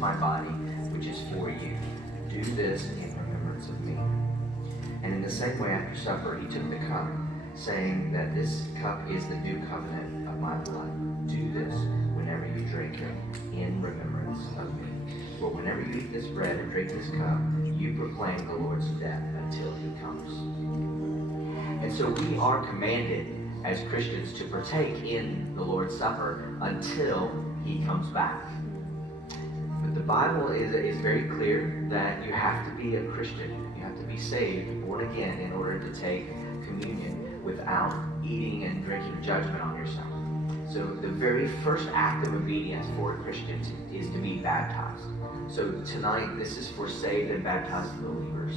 my body, which is for you. Do this in remembrance of me. And in the same way, after supper, he took the cup, saying that this cup is the new covenant of my blood. Do this whenever you drink it in remembrance of me. For whenever you eat this bread and drink this cup, you proclaim the Lord's death until he comes. And so we are commanded as Christians to partake in the Lord's Supper until he comes back. But the Bible is very clear that you have to be a Christian. You have to be saved, born again, in order to take communion without eating and drinking judgment on yourself. So the very first act of obedience for Christians is to be baptized. So tonight, this is for saved and baptized believers.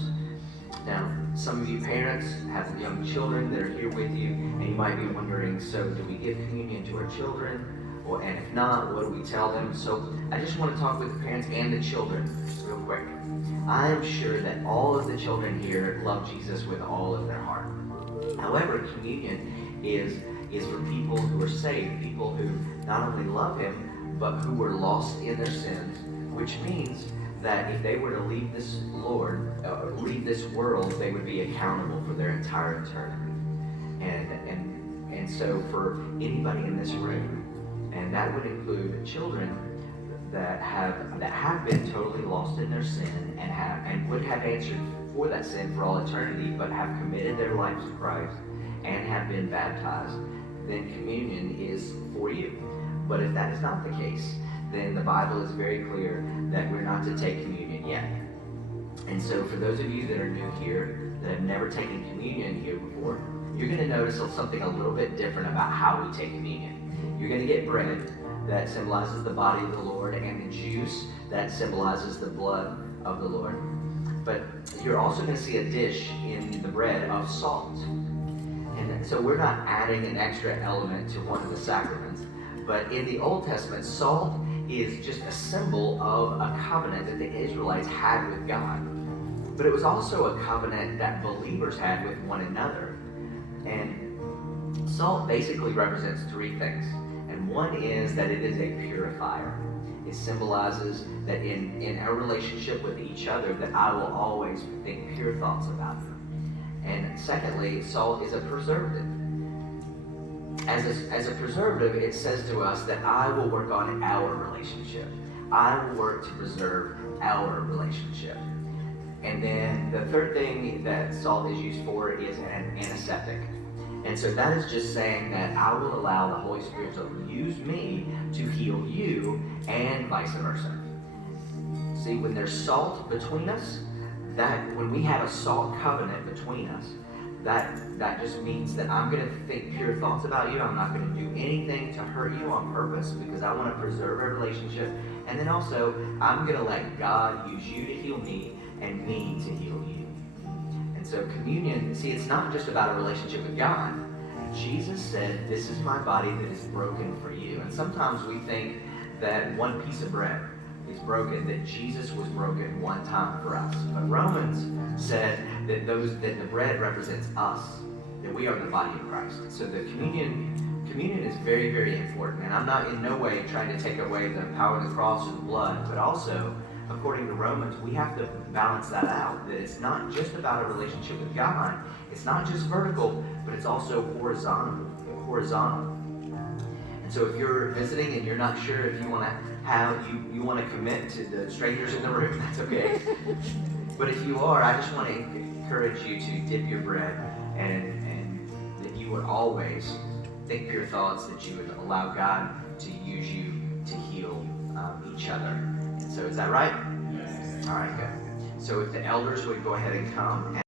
Now, some of you parents have young children that are here with you, and you might be wondering, so do we give communion to our children? And if not, what do we tell them? So I just want to talk with the parents and the children real quick. I am sure that all of the children here love Jesus with all of their heart. However, communion is for people who are saved, people who not only love him, but who were lost in their sins, which means that if they were to leave this leave this world, they would be accountable for their entire eternity. And so for anybody in this room, and that would include children that have been totally lost in their sin and would have answered for that sin for all eternity, but have committed their lives to Christ and have been baptized, then communion is for you. But if that is not the case, then the Bible is very clear that we're not to take communion yet. And so for those of you that are new here, that have never taken communion here before, you're going to notice something a little bit different about how we take communion. You're going to get bread that symbolizes the body of the Lord and the juice that symbolizes the blood of the Lord. But you're also going to see a dish in the bread of salt. And so we're not adding an extra element to one of the sacraments. But in the Old Testament, salt is just a symbol of a covenant that the Israelites had with God. But it was also a covenant that believers had with one another. And salt basically represents three things. And one is that it is a purifier. It symbolizes that in our relationship with each other, that I will always think pure thoughts about you. And secondly, salt is a preservative. As a preservative, it says to us that I will work on our relationship. I will work to preserve our relationship. And then the third thing that salt is used for is an antiseptic. And so that is just saying that I will allow the Holy Spirit to use me to heal you and vice versa. See, when there's salt between us, that when we have a salt covenant between us, that just means that I'm going to think pure thoughts about you. I'm not going to do anything to hurt you on purpose because I want to preserve our relationship. And then also, I'm going to let God use you to heal me and me to heal you. And so communion, see, it's not just about a relationship with God. Jesus said, this is my body that is broken for you. And sometimes we think that one piece of bread is broken, that Jesus was broken one time for us. But Romans said that the bread represents us, that we are the body of Christ. So the communion is very, very important. And I'm not in no way trying to take away the power of the cross or the blood, but also, according to Romans, we have to balance that out, that it's not just about a relationship with God. It's not just vertical, but it's also horizontal. And so if you're visiting and you're not sure if you want to commit to the strangers in the room, that's okay. But if you are, I just want to encourage you to dip your bread and that you would always think pure thoughts, that you would allow God to use you to heal each other. And so is that right? Yes. All right, good. So if the elders would go ahead and come.